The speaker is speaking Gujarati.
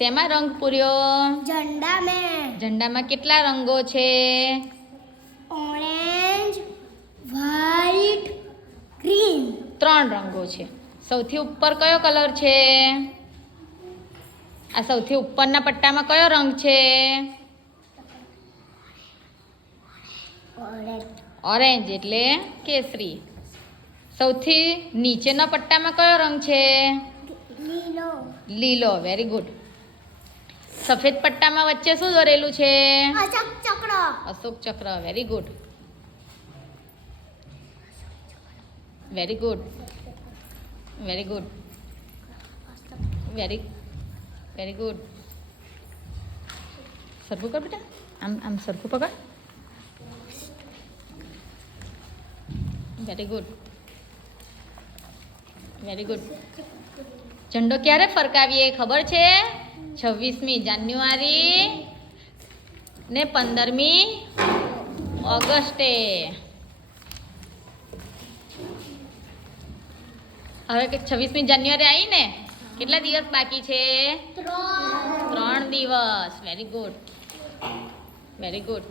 શેમાં રંગ પૂર્યો? झंडा में ઝંડામાં કેટલા રંગો છે? ऑरेंज वाइट ग्रीन 3 રંગો છે. સૌથી ઉપર કયો કલર છે? આ સૌથી ઉપરના પટ્ટામાં કયો રંગ છે? ऑरेंज ઓરેન્જ એટલે કેસરી. સૌથી નીચેના પટ્ટામાં કયો રંગ છે? नीलो લીલો. Very good. સફેદ પટ્ટામાં વચ્ચે શું દોરેલું છે? अशोक चक्र અશોક ચક્ર. Very good. Very good. Very good. Very very good. સરખું કર બેટા. આમ સરખું પકડ. Very good. Very good. ઝંડો ક્યારે ફરકાવીએ ખબર છે? 26મી જાન્યુઆરી ને 15મી ઓગસ્ટે. હવે 26મી જાન્યુઆરી આવી ને, કેટલા દિવસ બાકી છે? 3 દિવસ. Very good. Very good.